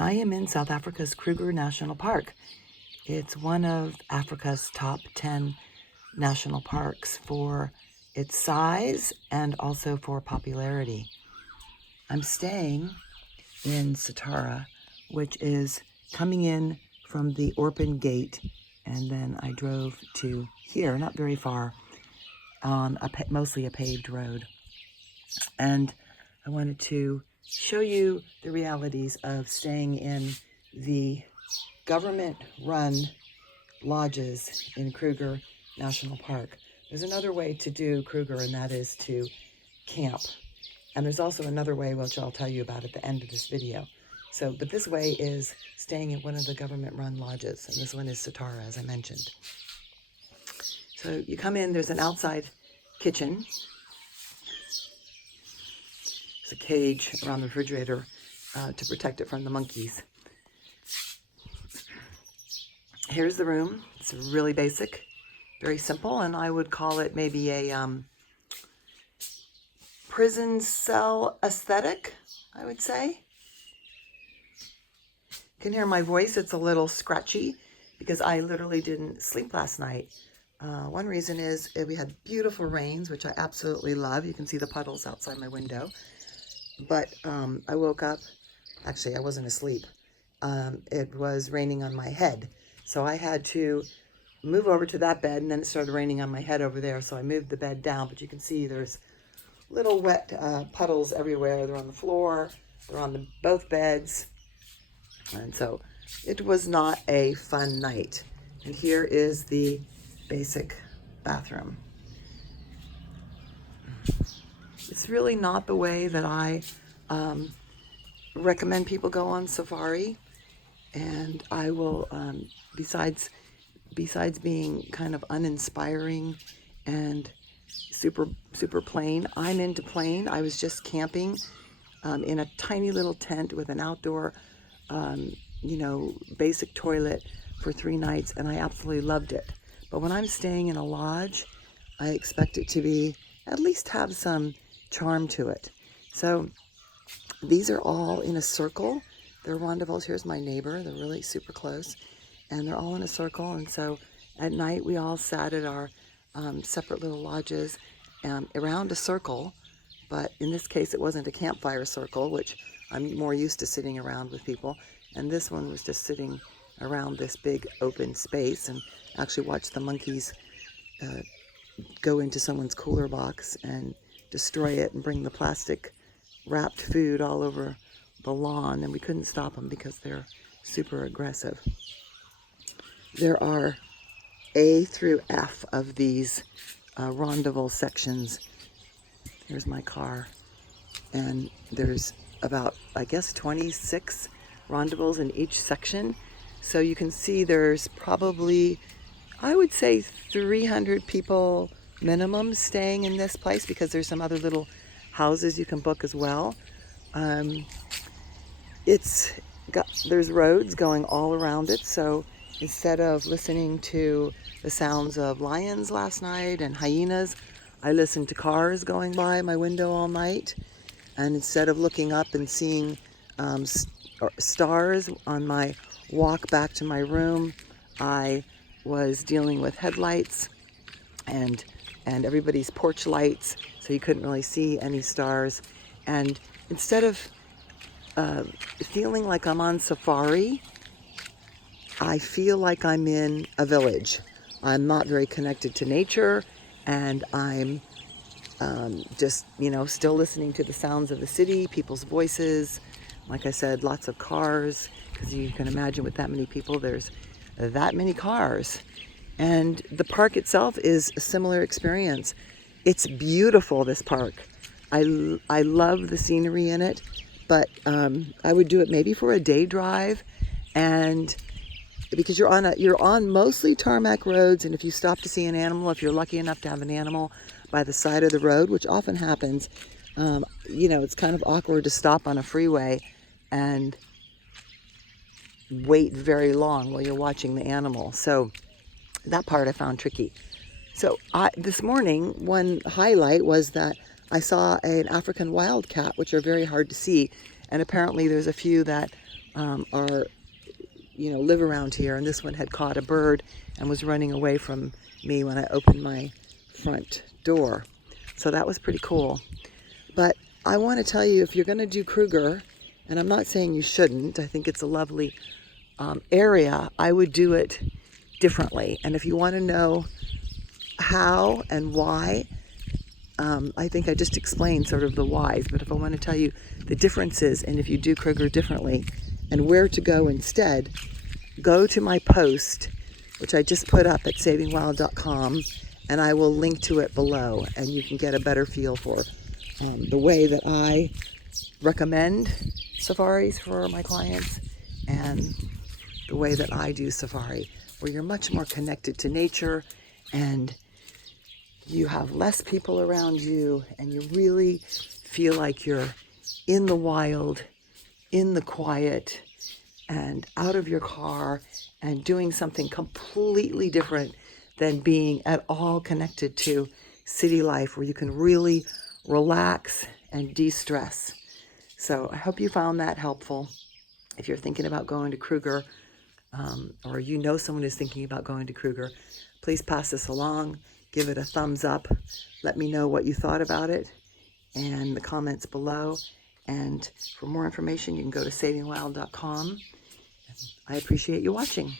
I am in South Africa's Kruger National Park. It's one of Africa's top 10 national parks for its size and also for popularity. I'm staying in Satara, which is coming in from the Orpen Gate, and then I drove to here, not very far, on mostly a paved road. And I wanted to show you the realities of staying in the government-run lodges in Kruger National Park. There's another way to do Kruger, and that is to camp. And there's also another way, which I'll tell you about at the end of this video. But this way is staying at one of the government-run lodges, and this one is Satara, as I mentioned. So you come in, there's an outside kitchen. There's a cage around the refrigerator to protect it from the monkeys. Here's the room. It's really basic, very simple, and I would call it maybe a prison cell aesthetic, I would say. You can hear my voice. It's a little scratchy because I literally didn't sleep last night. One reason is we had beautiful rains, which I absolutely love. You can see the puddles outside my window. But I woke up, actually I wasn't asleep. It was raining on my head. So I had to move over to that bed, and then it started raining on my head over there. So I moved the bed down, but you can see there's little wet puddles everywhere. They're on the floor, they're on both beds. And so it was not a fun night. And here is the basic bathroom. It's really not the way that I recommend people go on safari. And I will, besides being kind of uninspiring and super plain, I'm into plain. I was just camping in a tiny little tent with an outdoor basic toilet for 3 nights, and I absolutely loved it. But when I'm staying in a lodge, I expect it to at least have some charm to it. So these are all in a circle. They're rendezvous. Here's my neighbor. They're really super close, and they're all in a circle. And so at night we all sat at our separate little lodges around a circle. But in this case, it wasn't a campfire circle, which I'm more used to sitting around with people. And this one was just sitting around this big open space and actually watched the monkeys go into someone's cooler box and destroy it and bring the plastic wrapped food all over the lawn. And we couldn't stop them because they're super aggressive. There are A through F of these rendezvous sections. Here's my car. And there's about, I guess, 26 rendezvous in each section. So you can see there's probably, I would say, 300 people minimum staying in this place, because there's some other little houses you can book as well. There's roads going all around it. So instead of listening to the sounds of lions last night and hyenas, I listened to cars going by my window all night. And instead of looking up and seeing stars on my walk back to my room, I was dealing with headlights and everybody's porch lights, so you couldn't really see any stars. And instead of feeling like I'm on safari, I feel like I'm in a village. I'm not very connected to nature, and I'm just, still listening to the sounds of the city, people's voices. Like I said, lots of cars, because you can imagine with that many people, there's that many cars. And the park itself is a similar experience. It's beautiful, this park. I love the scenery in it, but I would do it maybe for a day drive, and because you're on mostly tarmac roads, and if you stop to see an animal, if you're lucky enough to have an animal by the side of the road, which often happens, it's kind of awkward to stop on a freeway and wait very long while you're watching the animal. So that part I found tricky. So this morning, one highlight was that I saw an African wildcat, which are very hard to see, and apparently there's a few that are, live around here. And this one had caught a bird and was running away from me when I opened my front door. So that was pretty cool. But I want to tell you, if you're going to do Kruger, and I'm not saying you shouldn't, I think it's a lovely area, I would do it differently. And if you want to know how and why, I think I just explained sort of the whys, but if I want to tell you the differences and if you do Kruger differently and where to go instead, go to my post, which I just put up at savingwild.com, and I will link to it below, and you can get a better feel for the way that I recommend safaris for my clients and the way that I do safari, where you're much more connected to nature and you have less people around you and you really feel like you're in the wild, in the quiet, and out of your car and doing something completely different than being at all connected to city life, where you can really relax and de-stress. So I hope you found that helpful. If you're thinking about going to Kruger, or you know someone who's thinking about going to Kruger, please pass this along. Give it a thumbs up. Let me know what you thought about it in the comments below. And for more information, you can go to savingwild.com. I appreciate you watching.